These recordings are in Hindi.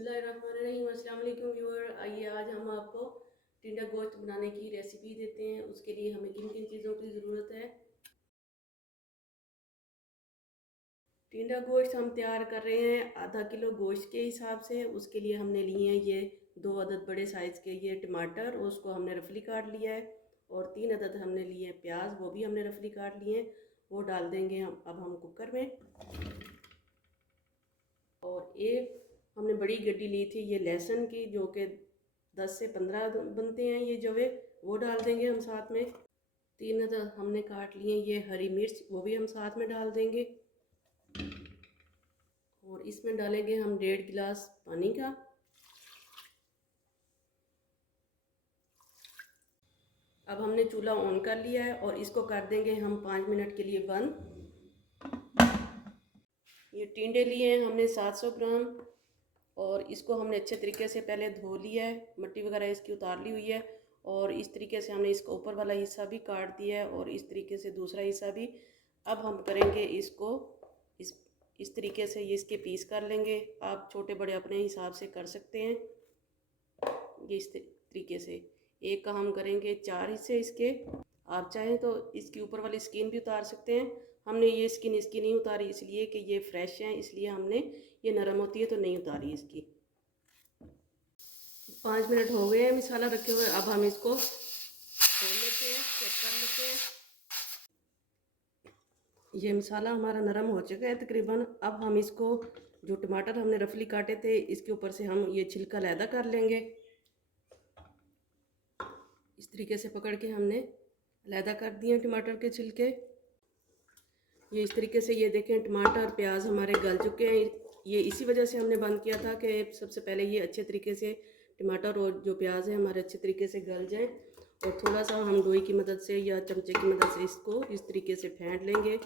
बिस्मिल्लाहिर्रहमानिर्रहीम। अस्सलाम वालेकुम व्यूअर। आइए आज हम आपको टिंडा गोश्त बनाने की रेसिपी देते हैं। उसके लिए हमें किन किन चीज़ों की ज़रूरत है। टिंडा गोश्त हम तैयार कर रहे हैं आधा किलो गोश्त के हिसाब से। उसके लिए हमने लिए हैं ये 2 अदद बड़े साइज़ के ये टमाटर, उसको हमने रफली काट लिया है। और 3 अदद हमने लिए हैं प्याज, वो भी हमने रफली काट लिए हैं। वो डाल देंगे हम कुकर में। और एक हमने बड़ी गड्डी ली थी ये लहसुन की, जो कि 10 से 15 बनते हैं ये जवे, वो डाल देंगे हम साथ में। 3 अदद हमने काट लिए ये हरी मिर्च, वो भी हम साथ में डाल देंगे। और इसमें डालेंगे हम 1.5 गिलास पानी का। अब हमने चूल्हा ऑन कर लिया है और इसको कर देंगे हम 5 मिनट के लिए बंद। ये टिंडे लिए हैं हमने 700 ग्राम, और इसको हमने अच्छे तरीके से पहले धो लिया है, मिट्टी वगैरह इसकी उतार ली हुई है। और इस तरीके से हमने इसका ऊपर वाला हिस्सा भी काट दिया है और इस तरीके से दूसरा हिस्सा भी। अब हम करेंगे इसको इस तरीके से ये इसके पीस कर लेंगे। आप छोटे बड़े अपने हिसाब से कर सकते हैं। ये इस तरीके से एक का हम करेंगे 4 हिस्से इसके। आप चाहें तो इसके ऊपर वाली स्किन भी उतार सकते हैं। हमने ये स्किन इसकी नहीं उतारी इसलिए कि ये फ्रेश है, इसलिए हमने, ये नरम होती है तो नहीं उतारी इसकी। 5 मिनट हो गए हैं मसाला रखे हुए। अब हम इसको खोल लेते हैं, चेक कर लेते हैं। ये मसाला हमारा नरम हो चुका है तकरीबन। अब हम इसको, जो टमाटर हमने रफली काटे थे, इसके ऊपर से हम ये छिलका अलहदा कर लेंगे। इस तरीके से पकड़ के हमने अलहदा कर दिए टमाटर के छिलके। ये इस तरीके से, ये देखें टमाटर प्याज हमारे गल चुके हैं। ये इसी वजह से हमने बंद किया था कि सबसे पहले ये अच्छे तरीके से टमाटर और जो प्याज है हमारे अच्छे तरीके से गल जाए। और थोड़ा सा हम लोई की मदद से या चमचे की मदद से इसको इस तरीके से फेंट लेंगे।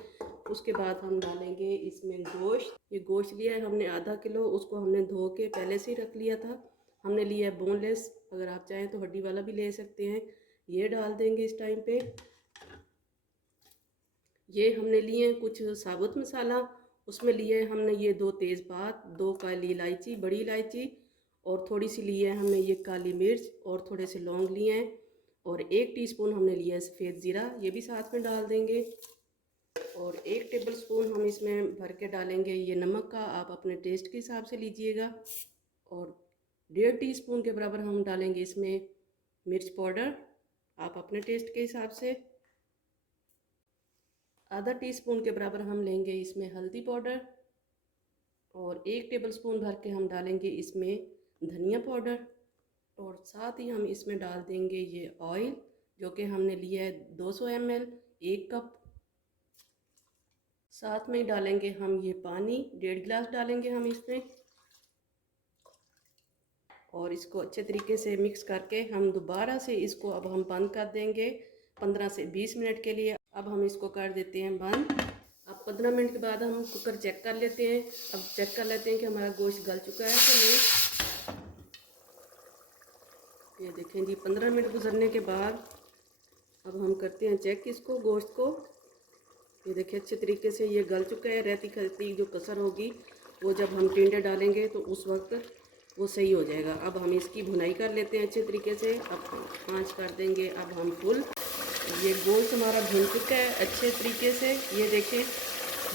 उसके बाद हम डालेंगे इसमें गोश्त। ये गोश्त लिया है हमने आधा किलो, उसको हमने धो के पहले से ही रख लिया था। हमने लिया है बोनलेस, अगर आप चाहें तो हड्डी वाला भी ले सकते हैं। ये डाल देंगे इस टाइम पे। ये हमने लिए कुछ साबुत मसाला, उसमें लिए हमने ये 2 तेज़पात, 2 काली इलायची, बड़ी इलायची, और थोड़ी सी ली है हमने ये काली मिर्च, और थोड़े से लौंग लिए हैं। और 1 टीस्पून हमने लिया है सफ़ेद ज़ीरा, ये भी साथ में डाल देंगे। और 1 टेबल स्पून हम इसमें भर के डालेंगे ये नमक का, आप अपने टेस्ट के हिसाब से लीजिएगा। और 1.5 टीस्पून के बराबर हम डालेंगे इसमें मिर्च पाउडर, आप अपने टेस्ट के हिसाब से। आधा टीस्पून के बराबर हम लेंगे इसमें हल्दी पाउडर। और 1 टेबल स्पून भर के हम डालेंगे इसमें धनिया पाउडर। और साथ ही हम इसमें डाल देंगे ये ऑयल, जो कि हमने लिया है 200 ml, 1 कप। साथ में डालेंगे हम ये पानी, 1.5 गिलास डालेंगे हम इसमें। और इसको अच्छे तरीके से मिक्स करके हम दोबारा से इसको अब हम बंद कर देंगे 15 से 20 मिनट के लिए। अब हम इसको कर देते हैं बंद। अब 15 मिनट के बाद हम कुकर चेक कर लेते हैं। अब चेक कर लेते हैं कि हमारा गोश्त गल चुका है कि नहीं। ये देखें जी, 15 मिनट गुजरने के बाद अब हम करते हैं चेक इसको, गोश्त को। ये देखिए अच्छे तरीके से ये गल चुका है। रहती खलती जो कसर होगी वो जब हम टिंडे डालेंगे तो उस वक्त वो सही हो जाएगा। अब हम इसकी भुनाई कर लेते हैं अच्छे तरीके से। अब आँच कर देंगे अब हम फुल। ये गोश्त हमारा भुन चुका है अच्छे तरीके से। ये देखें,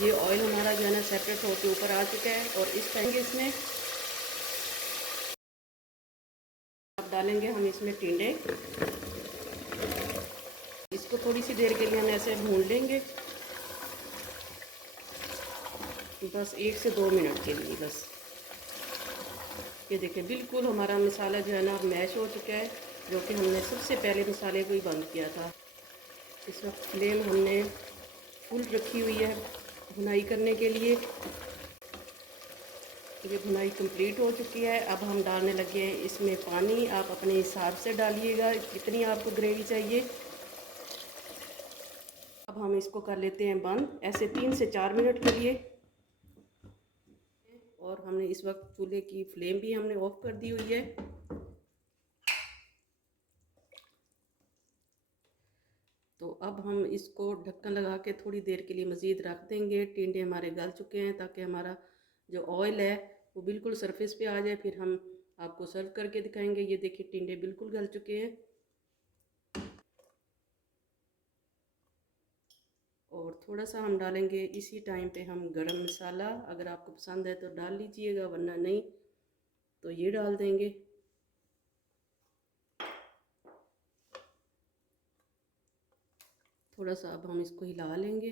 ये ऑयल हमारा जो है ना सेपरेट होकर ऊपर आ चुका है। और इस टाइम इसमें अब डालेंगे हम इसमें टिंडे। इसको थोड़ी सी देर के लिए हम ऐसे भून लेंगे, बस 1 से 2 मिनट के लिए बस। ये देखें बिल्कुल हमारा मसाला जो है ना मैश हो चुका है, जो कि हमने सबसे पहले मसाले को ही बंद किया था। इस वक्त फ्लेम हमने फुल रखी हुई है भुनाई करने के लिए। ये भुनाई कंप्लीट हो चुकी है। अब हम डालने लगे हैं इसमें पानी, आप अपने हिसाब से डालिएगा कितनी आपको ग्रेवी चाहिए। अब हम इसको कर लेते हैं बंद ऐसे 3 से 4 मिनट के लिए। और हमने इस वक्त चूल्हे की फ्लेम भी हमने ऑफ कर दी हुई है। तो अब हम इसको ढक्कन लगा के थोड़ी देर के लिए मज़ीद रख देंगे। टिंडे हमारे गल चुके हैं, ताकि हमारा जो ऑयल है वो बिल्कुल सरफेस पे आ जाए, फिर हम आपको सर्व करके दिखाएंगे। ये देखिए टिंडे बिल्कुल गल चुके हैं। और थोड़ा सा हम डालेंगे इसी टाइम पे हम गरम मसाला, अगर आपको पसंद है तो डाल लीजिएगा, वरना नहीं तो ये डाल देंगे। थोड़ा सा अब हम इसको हिला लेंगे।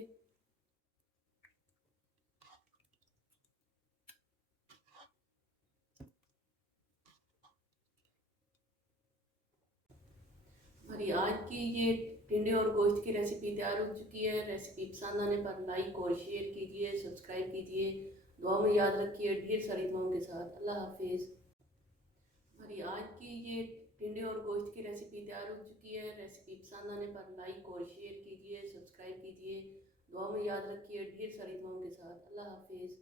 हमारी आज की ये टिंडे और गोश्त की रेसिपी तैयार हो चुकी है। रेसिपी पसंद आने पर लाइक और शेयर कीजिए, सब्सक्राइब कीजिए, दुआ में याद रखिए। ढेर सारी दुआओं के साथ अल्लाह हाफिज़। हमारी आज की ये टिंडे और गोश्त की रेसिपी तैयार हो चुकी है। रेसिपी पसंद आने पर लाइक और शेयर कीजिए, सब्सक्राइब कीजिए, दुआ में याद रखिए। ढेर सारी दुआओं के साथ अल्लाह हाफिज़।